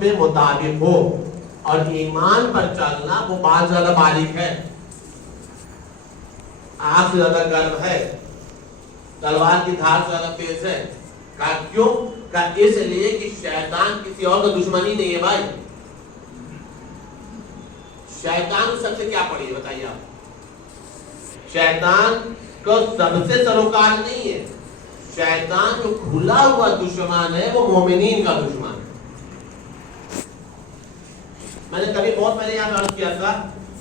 پہ مطابق ہو، اور ایمان پر چلنا وہ بات زیادہ باریک ہے، آنکھ سے زیادہ گرم ہے، تلوار کی دھار سے زیادہ تیز ہے۔ کہا کیوں؟ کہا اس لیے کہ شیطان کسی اور کا دشمن ہی نہیں ہے بھائی۔ شیطان سب سے کیا پڑی ہے بتائیے آپ؟ شیطان کو سب سے سروکار نہیں ہے، شیطان جو کھلا ہوا دشمن ہے وہ مومنین کا دشمن ہے۔ میں نے کبھی بہت پہلے یہاں عرض کیا تھا،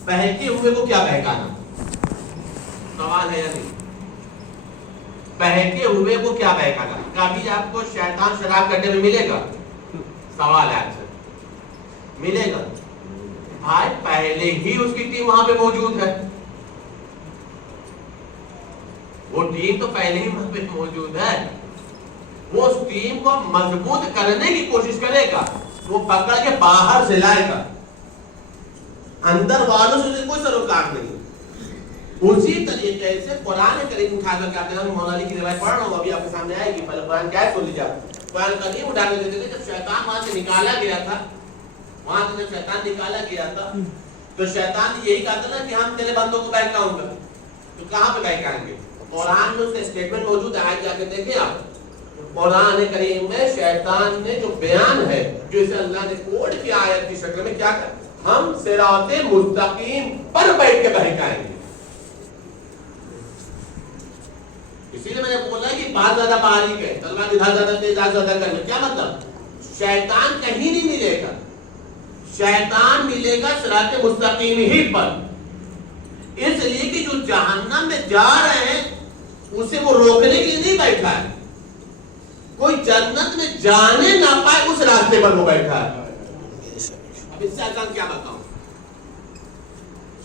بہکے ہوئے کو کیا بہکانا؟ سوال ہے یا نہیں؟ بہکے ہوئے کو کیا بہکانا؟ کبھی آپ کو شیطان شراب کرنے میں ملے گا؟ سوال ہے آپ سے، ملے گا؟ بھائی پہلے ہی اس کی ٹیم وہاں پہ موجود ہے، وہ ٹیم تو پہلے ہی وہاں پہ موجود ہے، وہ اس ٹیم کو مضبوط کرنے کی کوشش کرے گا، وہ پکڑ کے باہر سے لائے گا، اندر والوں سے کوئی سروکار نہیں۔ اسی طریقے سے قرآن کریم اٹھا کر کے آپ نے مولا علی کی روایت پڑھ رہا ہوں، ابھی آپ کے سامنے آئے گی، پہلے قرآن کیا ہے سن لیجیے آپ۔ قرآن کریم اٹھا کر دیتے تھے، جب شیطان وہاں سے نکالا گیا تھا، وہاں سے جب شیطان نکالا گیا تھا تو شیطان یہی کہا تھا نا کہ ہم تیرے بندوں کو بہکاؤں گا، تو کہاں پہ بہکائیں گے؟ قرآن میں اس کا اسٹیٹمنٹ موجود ہے، آئے جا کے دیکھیں آپ۔ قرآن کریم میں شیطان نے جو بیان ہے، جو اسے اللہ نے کوڈ کی آیت کی شکل میں کیا کہا، ہم صراط مستقیم پر بیٹھ کے بہکائیں گے۔ اسی لیے میں نے بولا کہ بات زیادہ باریک ہے، تلوار ادھر زیادہ تیز ادھر زیادہ کرنا، کیا مطلب؟ شیطان کہیں نہیں ملے گا، شیطان ملے گا صراط مستقیم ہی پر، اس لیے کہ جو جہنم میں جا رہے ہیں اسے وہ روکنے کے لیے نہیں بیٹھا ہے، کوئی جنت میں جانے نہ پائے اس راستے پر وہ بیٹھا ہے۔ اب اس سے آسان کیا بتاؤں؟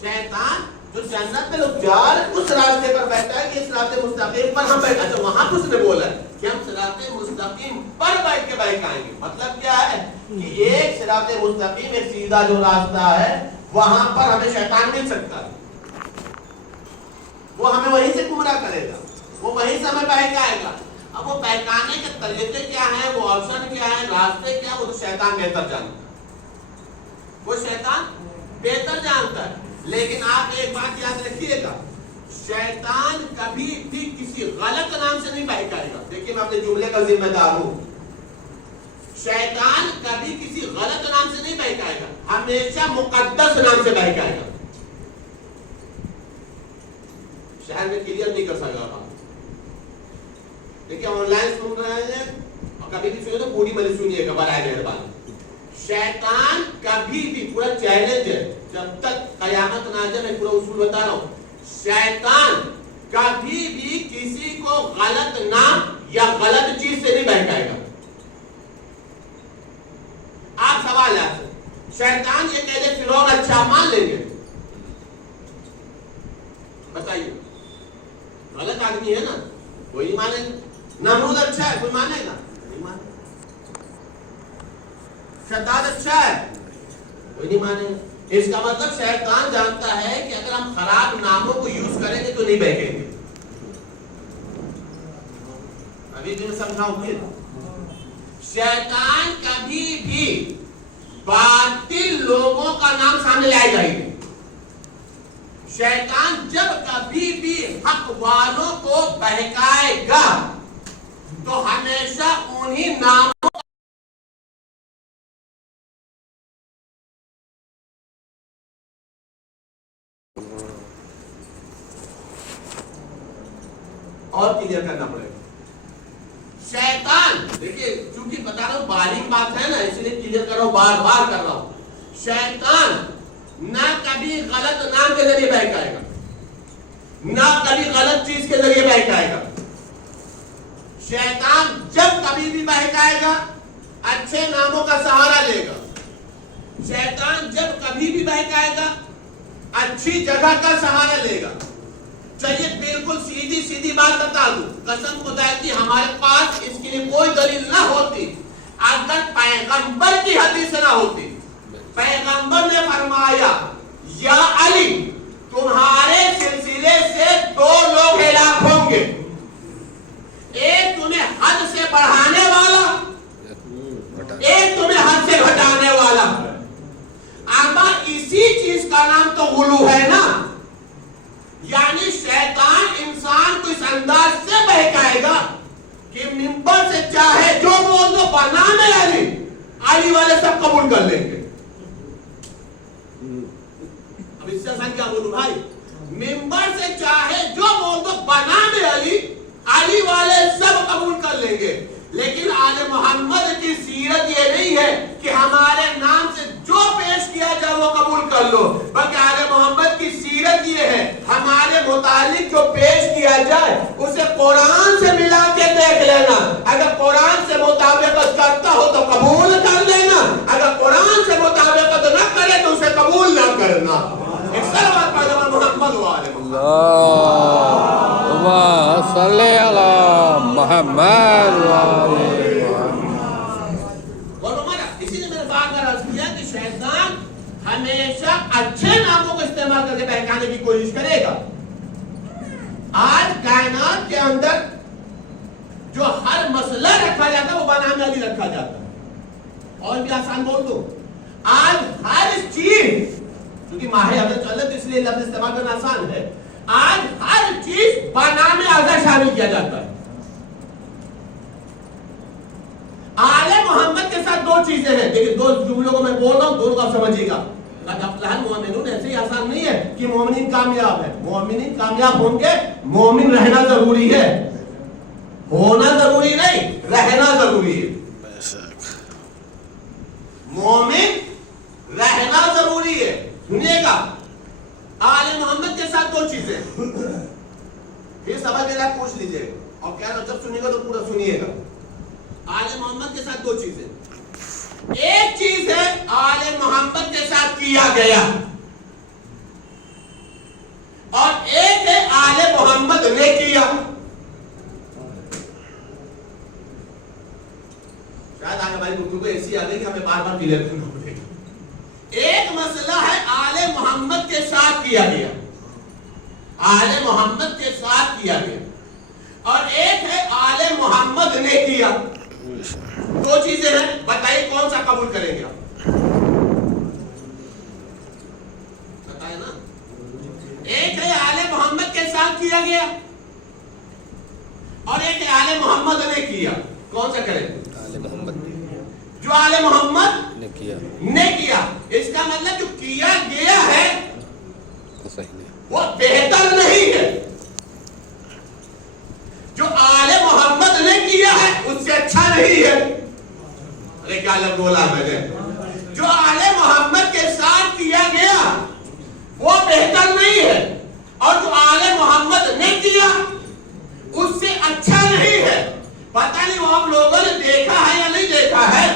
شیطان جو جنت میں لوگ جا رہے ہیں اس راستے پر بیٹھا ہے کہ اس راستے مستقیم پر ہم بیٹھا، اچھا وہاں پر اس نے بولا ہے کہ ہم صراط مستقیم پر بیٹھ کے بہکائیں گے، مطلب کیا ہے کہ ایک صراط مستقیم، ایک سیدھا جو راستہ ہے وہاں پر ہمیں شیطان مل سکتا ہے، وہ ہمیں وہیں سے گمراہ کرے گا، وہ وہیں سے ہمیں بہکائے گا۔ اب وہ بہکانے کے طریقے کیا ہیں، وہ آپشن کیا ہے، راستے کیا، وہ تو شیطان بہتر جانتا ہے، وہ شیطان بہتر جانتا ہے۔ لیکن آپ ایک بات یاد رکھیے گا، شیطان کبھی بھی کسی غلط نام سے نہیں بہکائے گا۔ دیکھیے میں اپنے جملے کا ذمہ دار ہوں، شیطان کبھی کسی غلط نام سے نہیں بہکائے گا، ہمیشہ مقدس نام سے بہکائے گا۔ شہر میں کلیئر نہیں کر سکا آپ دیکھیے، آن لائن سن رہے ہیں اور کبھی بھی سنیے تو پوری مجھے سنیے گا برائے مہربانی۔ شیطان کبھی بھی، پورا چیلنج ہے، جب تک قیامت نہ آ جائے، میں پورا اصول بتا رہا ہوں، شیطان کبھی بھی کسی کو غلط نام یا غلط چیز سے نہیں بہکائے گا۔ آپ سوال ہے، شیطان یہ کہہ دے فرعون اچھا، مان لیں گے؟ بتائیے، غلط آدمی ہے نا، کوئی نہیں مانے گا۔ نمرود اچھا ہے، کوئی مانے گا؟ نہیں مانے گا۔ شداد اچھا ہے، کوئی نہیں مانے گا۔ اس کا مطلب شیطان جانتا ہے کہ اگر ہم خراب ناموں کو یوز کریں گے تو نہیں بہکیں گے۔ ابھی بھی میں سمجھاؤں گی، شیطان کبھی بھی باطل لوگوں کا نام سامنے لائے گا ہی نہیں۔ شیطان جب کبھی بھی حق والوں کو بہکائے گا تو ہمیشہ انہی ناموں اور کلیئر کرنا پڑے گا۔ شیطان دیکھیے، چونکہ بتا رہا ہوں باریک بات ہے نا، اس لیے کلیئر کر رہا ہوں، بار بار کر رہا ہوں۔ شیطان نہ کبھی غلط نام کے ذریعے بہکائے گا، نہ کبھی غلط چیز کے ذریعے بہکائے گا۔ شیطان جب کبھی بھی بہکائے گا اچھے ناموں کا سہارا لے گا۔ شیطان جب کبھی بھی بہکائے گا اچھی جگہ کا سہارا لے گا۔ چلیے بالکل سیدھی سیدھی بات بتا دوں، قسم خدا کی ہمارے پاس اس کے لیے کوئی دلیل نہ ہوتی اگر پیغمبر کی حدیث نہ ہوتی۔ پیغمبر نے فرمایا، یا علی تمہارے سلسلے سے دو لوگ ہلاک ہوں گے، ایک تمہیں حد سے بڑھانے والا، ایک تمہیں حد سے گھٹانے علی والے سب قبول کر لیں گے. اب اس سے آسان کیا بولوں بھائی؟ ممبر سے چاہے جو بول دو بنام علی، علی والے سب قبول کر لیں گے. لیکن آل محمد کی سیرت یہ نہیں ہے کہ ہمارے نام سے جو پیش کیا جائے وہ قبول کر لو، بلکہ آل محمد کی سیرت یہ ہے ہمارے متعلق جو پیش کیا جائے اسے قرآن سے ملا کے دیکھ لینا. اگر قرآن سے مطابقت کرتا ہو تو قبول کر لینا، اگر قرآن سے مطابقت نہ کرے تو اسے قبول نہ کرنا. ایک صلوات پڑھ دو محمد وآل محمد. اللهم صل على محمد وآل محمد. اسی نے میرے بات کا عرض کیا کہ شیطان ہمیشہ اچھے ناموں کو استعمال کر کے بہکانے کی کوشش کرے گا. آج کائنات کے اندر جو ہر مسئلہ رکھا جاتا ہے وہ بنام علی رکھا جاتا ہے. اور بھی آسان بول دو، آج ہر چیز، کیونکہ ماہ حضرت چل رہا ہے تو اس لیے لفظ استعمال کرنا آسان ہے، آج ہر چیز بنام اعلیٰ شامل کیا جاتا ہے. آل محمد کے ساتھ دو چیزیں ہیں. دیکھیں دو جملوں کو میں بول رہا ہوں، دونوں کو آپ سمجھیے گا. مومنون ایسے ہی آسان نہیں ہے کہ مومنین کامیاب ہے. مومنین کامیاب ہوں گے، مومن رہنا ضروری ہے، ہونا ضروری نہیں، رہنا ضروری ہے. مومن رہنا ضروری ہے. سنیے گا، آل محمد کے ساتھ دو چیزیں. پھر سبق کے لئے پوچھ لیجئے اور کیا جب سنیے گا تو پورا سنیے گا. آل محمد کے ساتھ دو چیزیں. ایک چیز ہے آل محمد کے ساتھ کیا گیا، اور ایک ہے آل محمد نے کیا. شاید آگے ہماری گفتگو ایسی آ گئی کہ ہمیں بار بار کلیئر کرنا پڑے گا. ایک مسئلہ ہے آل محمد کے ساتھ کیا گیا، آل محمد کے ساتھ کیا گیا، اور ایک ہے آل محمد نے کیا. دو چیزیں ہیں، بتائیے کون سا قبول کریں گے آپ؟ بتائیں نا. ایک ہے آل محمد کے ساتھ کیا گیا اور ایک ہے آل محمد نے کیا. کون سا کریں؟ آل محمد جو آل محمد نے کیا. اس کا مطلب جو کیا گیا ہے صحیح نہیں، وہ بہتر نہیں ہے. جو آل محمد نے کیا ہے اس سے اچھا نہیں ہے. ارے کیا لفظ بولا میں نے. جو آل محمد کے ساتھ کیا گیا وہ بہتر نہیں ہے، اور جو آل محمد نے کیا اس سے اچھا نہیں ہے. پتہ نہیں وہ آپ لوگوں نے دیکھا ہے یا نہیں دیکھا ہے.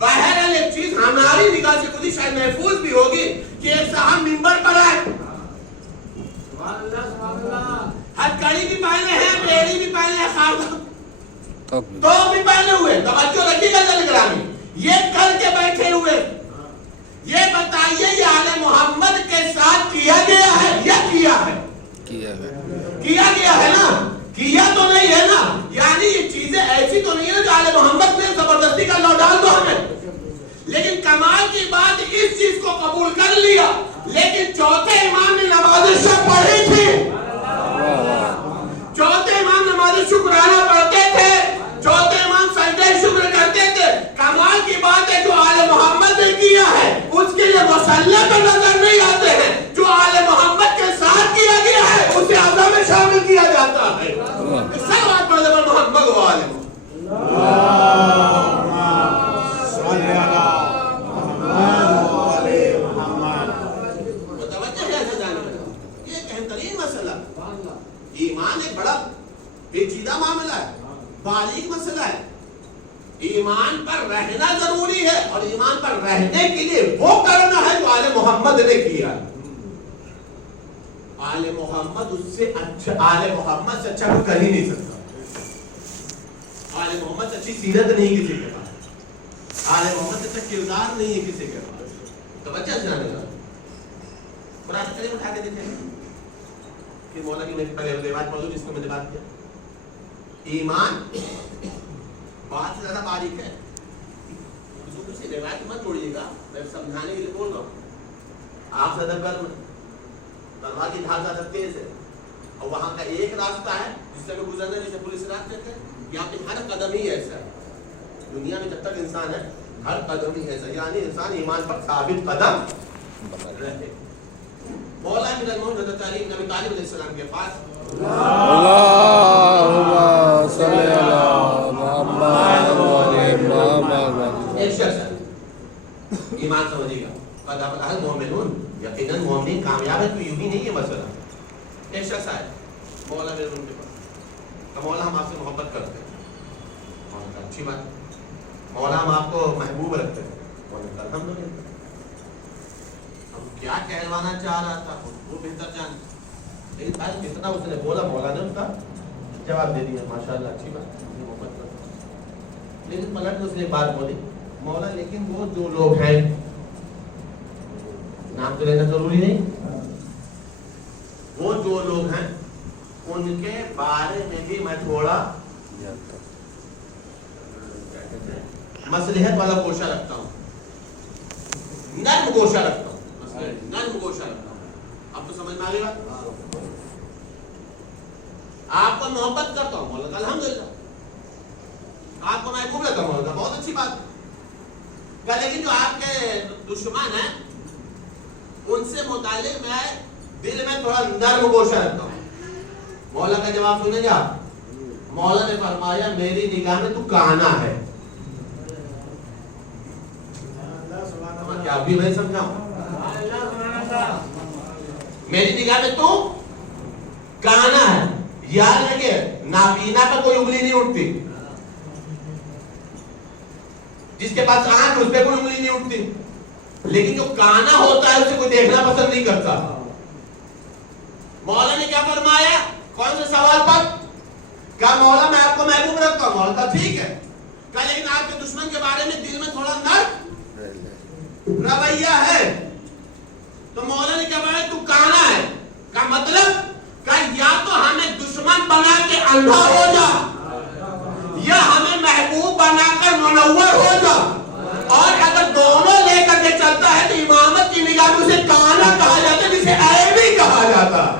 بہرحال ایک چیز ہماری نگاہ سے خود ہی شاید محفوظ بھی ہوگی کہ ایک صاحب منبر پر آئے، ہتھکڑی بھی پہنے ہیں، بیڑی بھی پہنے ہیں، تو بھی پہنے ہوئے. توجہ رکھیے گا گرامی، یہ کر کے بیٹھے ہوئے. یہ بتائیے یہ آل محمد کے ساتھ کیا گیا ہے یا کیا ہے؟ کیا گیا ہے نا. کیا تو نہیں ہے نا. یعنی یہ چیزیں ایسی تو نہیں ہے جو آل محمد نے زبردستی کا لو ڈال دو ہمیں. لیکن کمال کی بات اس چیز کو قبول کر لیا. لیکن چوتھے امام نے نماز شب پڑھی تھی، چوتھے امام نماز شکرانہ پڑھتے تھے، چوتھے امام سجدہ شکر کرتے تھے. کمال کی بات ہے جو آل محمد نے کیا ہے اس کے لیے مسئلہ پہ نظر نہیں آتے ہیں. جو آل محمد کے ساتھ کیا گیا ہے اسے اعظم میں شامل کیا جاتا ہے. سلوات پڑھ دو محمد وآل محمد. ایمان ایک بڑا پیچیدہ معاملہ ہے، باریک مسئلہ ہے. ایمان پر رہنا ضروری ہے، اور ایمان پر رہنے کے لیے وہ کرنا ہے جو آل محمد نے کیا. آل محمد سے اچھا کوئی کر ہی نہیں سکتا. آل محمد سے اچھی سیرت نہیں کسی کے پاس، آل محمد سے اچھا کردار نہیں ہے کسی کے پاس. توجہ سے آنے گا قرآن کریم اٹھا کے دیکھیں. مولا کی میں پہلے روایت پڑھوں جس کو میں نے بات کیا. ایمان بات سے زیادہ باریک ہے. کسی روایت مت چھوڑیے گا، میں سمجھانے کے لیے بول رہا ہوں. آپ زیادہ گرم ہے، تلوار کی دھار زیادہ تیز ہے، اور وہاں کا ایک راستہ ہے جس سے گزرنا جسے پولیس راستے تھے. یہاں پہ ہر قدم ہی ایسا ہے. دنیا میں جب تک انسان ہے ہر قدم ہی ایسا، یعنی انسان ایمان پر ثابت قدم رہے. مولا من الموت حضرت علی بن ابی طالب علیہ السلام کے پاس اللہم صلی علی محمد وعلی محمد. ایک شخص ہے، ایمان سمجھے گا، قد افلح المؤمنون، یقیناً مومن کامیاب ہے. تو یوں ہی نہیں ہے مسئلہ. ایک شخص آئے مولا میرے روم کے پاس کہ مولا ہم آپ سے محبت کرتے ہیں. مولا کہا اچھی بات، مولا ہم آپ کو محبوب رکھتے ہیں. مولا کہا الحمدللہ. اب کیا کہلوانا چاہ رہا تھا وہ بہتر جان، لیکن آج جتنا اس نے بولا مولا نے اس کا جواب دے دیا. ماشاءاللہ اچھی بات، محبت کرتا ہوں. لیکن پلٹ اس نے بات بولی، مولا لیکن وہ جو لوگ ہیں، نام تو لینا ضروری نہیں، وہ جو لوگ ہیں ان کے بارے میں بھی میں تھوڑا مصلحت والا گوشہ رکھتا ہوں، نرم گوشہ رکھتا ہوں، نرم گوشہ رکھتا ہوں. اب تو سمجھ میں آ گئی بات. آپ کو محبت کرتا ہوں، مولا کہا الحمدللہ. آپ کو محبوب رکھتا ہوں، مولا کہا بہت اچھی بات. لیکن جو آپ کے دشمن ہیں ان سے متعلق میں دل میں تھوڑا نرم گوشہ رکھتا ہوں. مولا کا جواب سنیں گے آپ. مولا نے فرمایا میری نگاہ میں تو کانا ہے. کیا بھی میں سمجھاؤں؟ میری نگاہ میں تو کانا ہے. یاد رکھے نابینا پر کوئی انگلی نہیں اٹھتی، جس کے پاس آنکھ اس پہ کوئی انگلی نہیں اٹھتی، لیکن جو کانا ہوتا ہے اسے کوئی دیکھنا پسند نہیں کرتا. مولا نے کیا فرمایا؟ کون سے سوال پر؟ کہا مولا میں آپ کو محبوب رکھتا ہوں. مولا کہا ٹھیک ہے. کہا لیکن آپ کے دشمن کے بارے میں دل میں تھوڑا نرم رویہ ہے. تو مولا نے کیا فرمایا؟ تو کانا ہے. کا مطلب کہ یا تو ہمیں دشمن بنا کے اندھا ہو جا، یا ہمیں محبوب بنا کر منور ہو جا. اور اگر دونوں لے کر کے چلتا ہے تو امامت کی نگاہ میں اسے کانا کہا جاتا ہے، جسے عیبی کہا جاتا ہے.